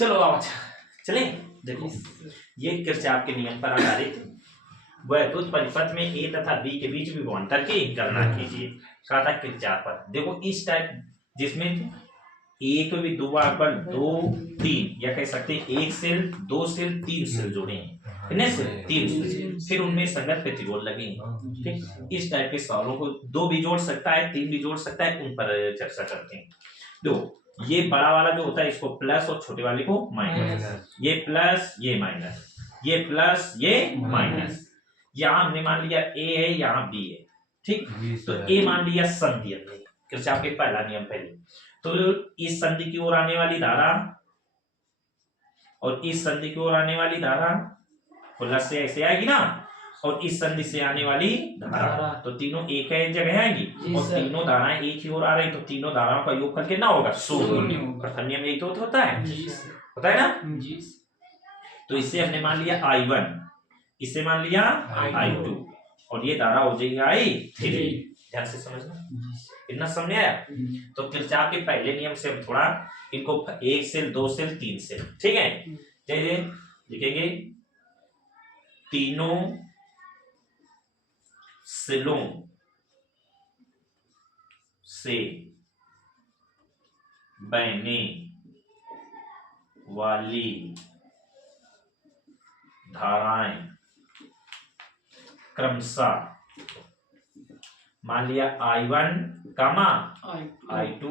चलो आओ चले। देखो ये किरचॉफ के नियम पर आधारित वैद्युत परिपथ में ए तथा बी के बीच विभवांतर की गणना कीजिए। कहा था किरचॉफ पर। देखो इस टाइप जिसमें एक विद्युत बल 2 3 या कह सकते हैं 1 सेल 2 सेल 3 सेल जोड़े हैं, कितने सेल 3 सेल, फिर उनमें संगत प्रतिरोध लगे हैं। ठीक, इस टाइप के सवालों को 2 भी जोड़ सकता है 3 भी जोड़ सकता है, उन पर चर्चा करते हैं। दो ये बड़ा वाला जो होता है इसको प्लस और छोटे वाले को माइनस, ये प्लस ये माइनस, ये प्लस ये माइनस। यहाँ हमने मान लिया ए है यहाँ बी है, ठीक, तो ए मान लिया संधि हमने किरचॉफ के पहला नियम पहले, तो इस संधि की ओर आने वाली धारा और इस संधि की ओर आने वाली धारा प्लस से ऐसे आएगी ना, और इस संधि से आने वाली धारा, तो तीनों एक है जगह आएंगी और तीनों धाराएं एक ही ओर आ रही, तो तीनों धाराओं का योगफल कितना होगा 0। प्रथम नियम यही तो होता है, होता है ना। तो इससे हमने मान लिया I1, इसे मान लिया I2 और ये धारा हो जाएगी I3। ध्यान से समझना, इतना समझ आया। तो किरचॉफ के पहले नियम से हम थोड़ा इनको 1 सेल 2 सेल 3 सेल, ठीक है, जैसे लिखेंगे तीनों सेलों से बहने वाली धाराएं क्रमशः मान लिया I1, I2,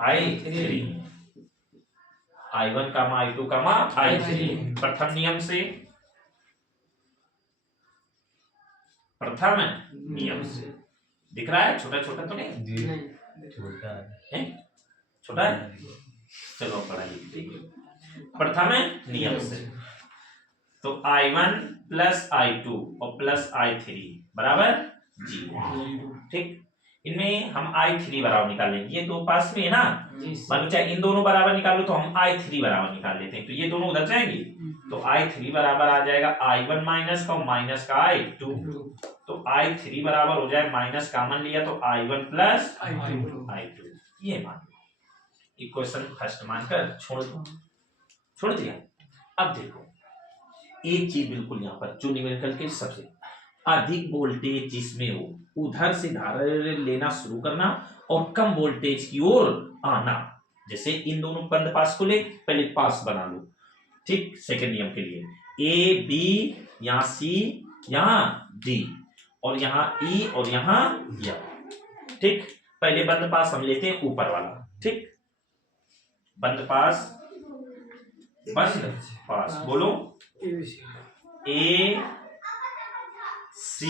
I3, I1, I2, I3। प्रथम नियम से, प्रथम नियम से दिख रहा है, छोटा छोटा तो नहीं, छोटा है, छोटा है, चलो पढ़ाइए। प्रथम नियम से तो I1 प्लस I2 और प्लस I3 बराबर 0, ठीक। इनमें हम I3 बराबर निकालेंगे, ये दो पास में है ना, मान लो चाहे इन दोनों बराबर निकालो तो हम I3 बराबर निकाल लेते हैं, तो ये दोनों उधर जाएंगे, तो I3 बराबर आ जाएगा I1 माइनस का माइनस का I2, तो I3 बराबर हो जाए माइनस कॉमन लिया तो I1 प्लस I2, ये मान लो। इक्वेशन फर्स्ट मानकर छोड़ दिया। अब देखो एक चीज बिल्कुल यहाँ पर जो न्यूमेरिकल के सबसे अधिक वोल्टेज जिसमें हो उधर से धारा लेना शुरू करना और कम वोल्टेज की ओर आना। जैसे इन दोनों बंद पास को ले पहले पास बना लो, ठीक, सेकंड नियम के लिए ए बी यहाँ सी यहाँ डी और यहाँ ई और यहाँ एफ, ठीक। पहले बंद पास हम लेते हैं ऊपर वाला, ठीक, बंद पास बोलो ए सी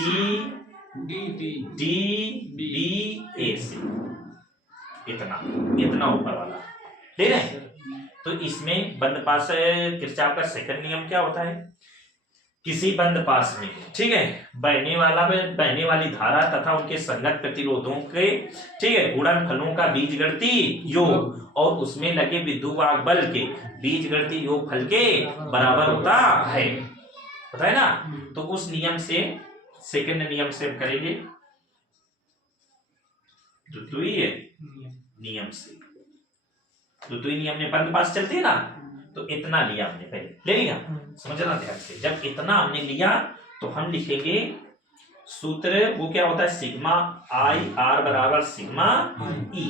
डी बी ए सी, इतना ऊपर वाला ले रहे हैं। तो इसमें बंद पास किरचॉफ का सेकंड नियम क्या होता है, किसी बंद पास में, ठीक है, बहने वाली धारा तथा उनके संगत प्रतिरोधों के, ठीक है, गुणनफलों का बीजगणितीय योग और उसमें लगे विद्युत बल के बीजगणितीय योगफल के बराबर होता है, पता है ना। तो उस नियम से सेकंड नियम से हम करेंगे द्वितीय नियम से। द्वितीय नियम में बंद पास चलते है ना, तो इतना लिया हमने पहले, ले लिया, समझना ध्यान से। जब इतना हमने लिया तो हम लिखेंगे सूत्र, वो क्या होता है सिग्मा आई आर बराबर सिग्मा ई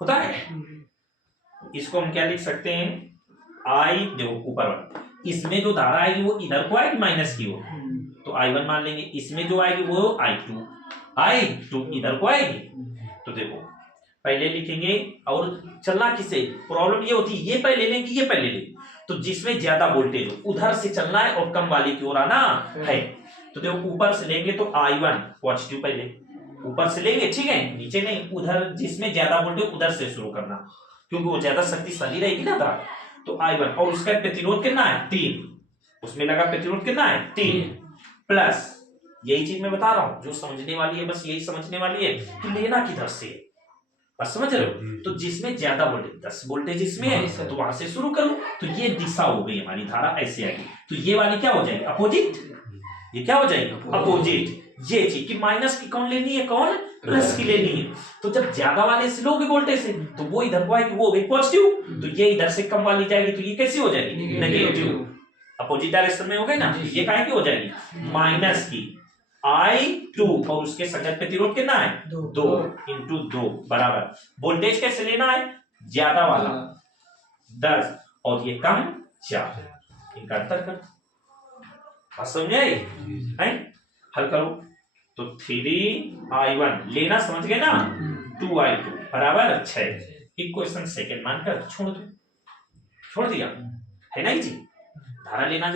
होता है। इसको हम क्या लिख सकते हैं, आई देखो ऊपर इसमें जो धारा आएगी वो इधर को आएगी माइनस की ओर, तो I1 मान लेंगे, इसमें जो आएगी वो I2 इधर को आएगी। तो देखो पहले लिखेंगे और चलना किसे, प्रॉब्लम ये होती है ये पहले लें कि ये पहले लें, तो जिसमें ज्यादा वोल्टेज हो उधर से चलना है और कम वाले की ओर आना है। तो देखो ऊपर से लेंगे तो I1 पॉजिटिव पहले ऊपर से लेंगे, ठीक है, नीचे नहीं, उधर जिसमें ज्यादा वोल्टेज उधर से शुरू करना क्योंकि वो ज्यादा शक्तिशाली रहेगी ना धारा। तो I1 और उसका प्रतिरोध कितना है 3, उसमें लगा प्रतिरोध कितना है 3 प्लस, यही चीज मैं बता रहा हूं जो समझने वाली है बस यही समझने वाली है कि लेना किधर से, बस समझ रहे हो। तो जिसमें ज्यादा वोल्टेज 10 वोल्टेज इसमें है तो वहां से शुरू करो, तो ये दिशा हो गई हमारी धारा ऐसे आएगी, तो ये वाली क्या हो जाएगी अपोजिट, ये क्या हो जाएगी अपोजिट, ये चीज कि माइनस की कौन लेनी है, कौन प्लस की लेनी है। तो जब ज्यादा वाले से लोगे वोल्टेज से तो वो इधर को आएगी, वो हो गई पॉजिटिव, तो ये इधर से कम वाली जाएगी तो ये कैसी हो जाएगी, नेगेटिव। अपोजिट डायरेक्शन में हो गई ना, ये काहे की हो जाएगी, माइनस की I2 और उसके संगत प्रतिरोध कितना है, 2 इंटू 2 बराबर वोल्टेज कैसे लेना है, ज्यादा वाला 10 और ये कम 4, इनका अंतर कर। बात समझ आई है? हल करो तो 3I1 लेना, समझ गए ना, 2I2 बराबर 6। इक्वेशन सेकंड मानकर छोड़ दो, छोड़ दिया है ना जी। धारा लेना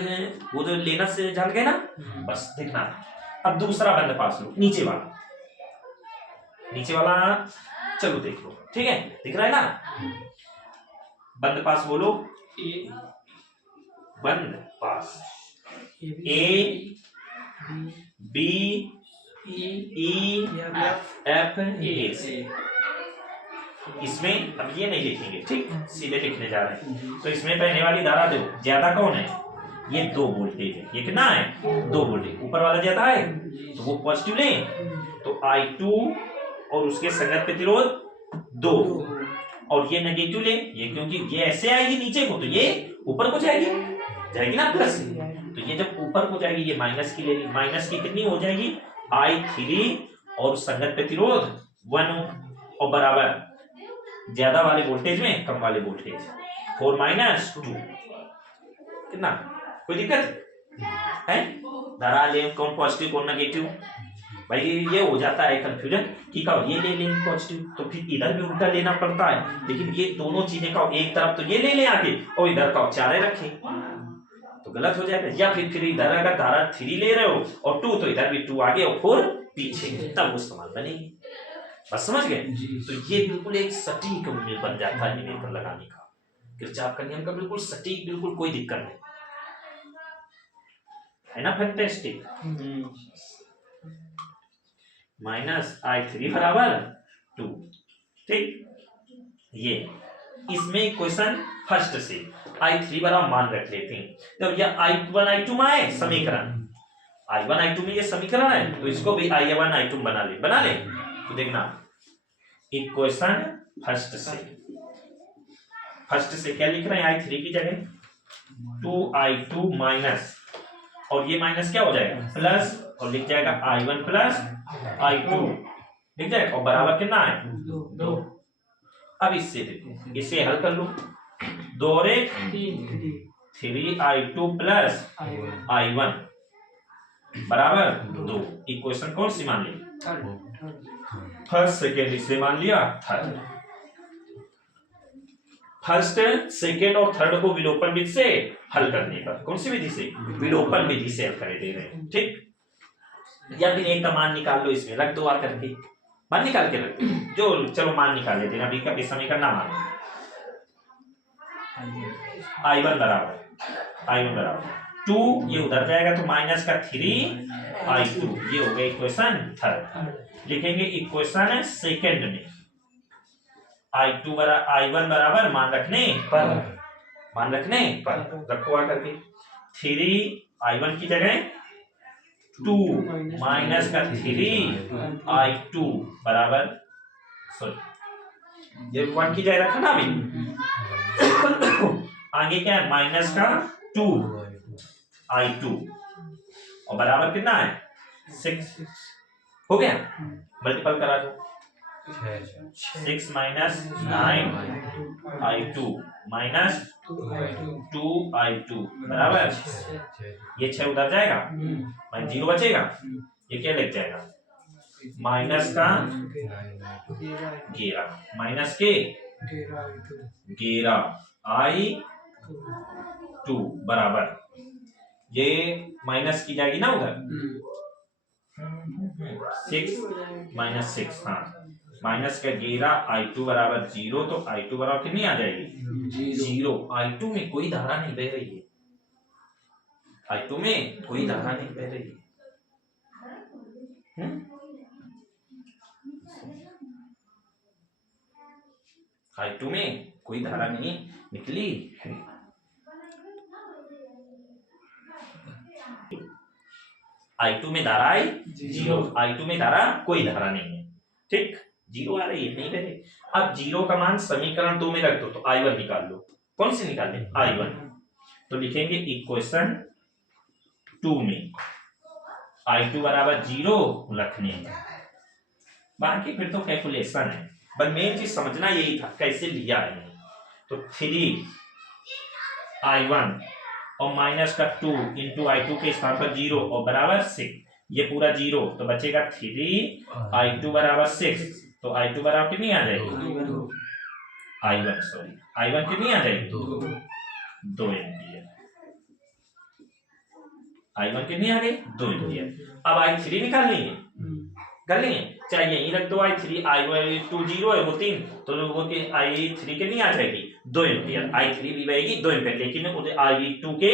वो जो लेना से जान गए ना, बस देखना। अब दूसरा बंद पास लो, नीचे वाला, नीचे वाला चलो देख लो, ठीक है, दिख रहा है ना। बंद पास बोलो, बंद पास A B E F A. इसमें अब ये नहीं लिखेंगे, ठीक, सीधे लिखने जा रहे हैं। तो इसमें बहने वाली धारा दो, ज्यादा कौन है, ये 2 वोल्टेज है, ये कितना है, 2 वोल्टेज, ऊपर वाला ज्यादा है तो वो पॉजिटिव लें, तो I2 और उसके संगत प्रतिरोध 2 और ये नेगेटिव ले, ये क्योंकि ये ऐसे आएगी नीचे को तो ये ऊपर को जाएगी, जाएगी ना प्लस, तो ये जब ऊपर को जाएगी ये माइनस की लेगी, माइनस की कितनी हो जाएगी I3 और संगत प्रतिरोध 1 और बराबर ज्यादा वाले वोल्टेज में कम वाले वोल्टेज 4 - 2 कितना, कोई दिक्कत है? धारा ले कौन पॉजिटिव कौन नेगेटिव, भाई ये हो जाता है कंफ्यूजन कि कब ये ले लें पॉजिटिव तो फिर इधर भी उल्टा लेना पड़ता है, लेकिन ये दोनों चीजें का एक तरफ तो ये ले लें आगे और इधर का चारे रखें तो गलत हो जाएगा। या फिर इधर अगर धारा 3 ले रहे हो और 2 तो इधर भी 2 आगे और 4 पीछे, तब वो समान बनेगी। बस समझ गए? तो ये बिल्कुल एक सटीक बन जाता है इन्हें पर लगाने का, किरचॉफ का नियम का बिल्कुल सटीक, बिल्कुल कोई दिक्कत नहीं है ना। फैंटास्टिक। -I3 बराबर 2, ठीक। ये इसमें क्वेश्चन फर्स्ट से I3 बराबर मान रख लेते हैं। जब ये I1 I2 में आए समीकरण, I1 I2 में ये समीकरण है तो इसको भी I1 I2 बना ले तो देखना इक्वेशन फर्स्ट से क्या लिख रहे हैं, I3 की जगह 2I2 माइनस, और ये माइनस क्या हो जाएगा प्लस, और लिख जाएगा I1 प्लस I2 लिख जाएगा, और बराबर कितना है 2। अब इससे देखो, इसे हल कर लो, 2 और 1 3I2 प्लस I1 बराबर 2। इक्वेशन कौन सी मान ली, फर्स्ट सेकेंड, इसे मान लिया थर्ड। फर्स्ट सेकेंड और थर्ड को विलोपन विधि से हल करने पर, कौन सी विधि से, विलोपन विधि से हल कर दे रहे हैं, ठीक। या फिर एक का मान निकाल लो, इसमें रख दो आकर के, मान निकाल के रख दो, जो चलो मान निकाल लेते हैं अभी का समय करना। मान I1 बराबर 2, ये उधर जाएगा तो माइनस का 3I2, ये हो गया इक्वेशन थर्ड। लिखेंगे इक्वेशन सेकेंड में I1 बराबर मान रखने पर रखो आकर के 3I1 की जगह 2 माइनस का 3I2 बराबर, सॉरी ये 1 की जगह रखा ना अभी, आगे क्या है माइनस का 2I2 और बराबर कितना है 6, हो गया, मल्टीपल करा दो, 6 - 9I2 माइनस 2I2 बराबर, ये 6 उधर जाएगा, 0 बचेगा, ये क्या लग जाएगा माइनस का 11, माइनस के 11I2 बराबर, ये माइनस की जाएगी ना उधर, 6 - 6, हाँ, माइनस का 11I2 बराबर 0, तो I2 बराबर कितनी आ जाएगी 0। I2 में कोई धारा नहीं बह रही है, I2 में कोई धारा नहीं बह रही है, I2 में कोई धारा नहीं निकली है। I2 में धारा आई 0, I2 में धारा कोई धारा नहीं है, ठीक, 0 आ रही है, नहीं पहले। अब 0 का मान समीकरण 2 में रख दो, तो I1 निकाल लो। कौन से निकाले? I1। तो लिखेंगे इक्वेशन 2 में I2 बराबर 0 रखने हैं, बाकी फिर तो कैलकुलेशन है, पर मेन चीज समझना यही था कैसे लिया है। तो 3I1 और माइनस का 2 इंटू I2 के स्थान पर 0 और बराबर 6, ये पूरा 0, तो बचेगा 3I2 बराबर 6, तो I2 बराबर कितनी आ जाएगी? I1 कितनी आ जाएगी? 2 एम्पियर। I1 कितनी आ गई? 2 एम्पियर। अब I3 निकाल लेंगे, कर लेंगे, चाहे यहीं रख दो I3, I2 0 है, वो 3, तो वो के I3 कितनी आ जाएगी? 2 एम्पियर। I3 भी बहेगी 2 एम्पियर, लेकिन उसे I2 के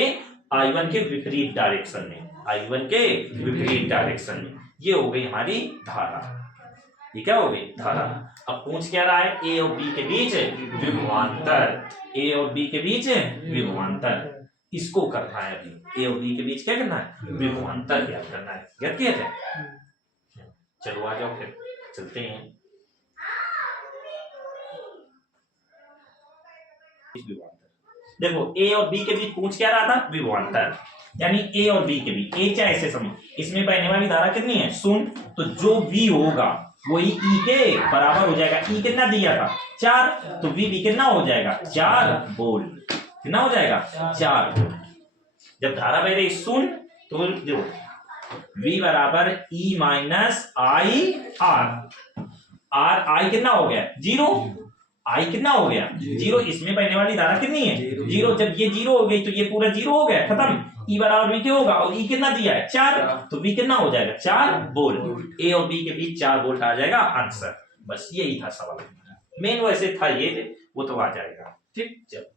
I1 के विपरीत डायरेक्शन में, I1 के विपरीत डायरेक्शन में। ये हो गई हमारी धारा, ये क्या हो गई? धारा। अब पूछ क्या रहा है? A और B के बीच विभवांतर, A और B के बीच विभवांतर, इसको करना है अभी। A और B के बीच क्या करना है? विभवांतर क्या करना है, ज्ञात किया जाए। चलो आ जाओ फिर चलते हैं। देखो A और B के बीच पूछ क्या रहा था? विभवांतर, यानी A और B के बीच, A चाहे ऐसे समझ, इसमें बहने वाली धारा कितनी है? 0, तो जो V होगा वही E के बराबर हो जाएगा। E कितना दिया था? 4, तो VB कितना हो जाएगा? 4 वोल्ट। कितना हो जाएगा? 4 वोल्ट। जब धारा बह रही 0, तो जो V बराबर E माइनस आई आर, आई कितना हो गया? 0, आई कितना हो गया? 0, इसमें बहने वाली धारा कितनी है? 0। जब ये 0 हो गई तो ये पूरा 0 हो गया, खत्म। E बराबर V क्या होगा? और E कितना दिया है? 4, तो V कितना हो जाएगा? 4 वोल्ट। A और B के बीच 4 वोल्ट आ जाएगा आंसर। बस यही था सवाल, मेन वैसे था ये, वो तो आ जाएगा, ठीक। चलो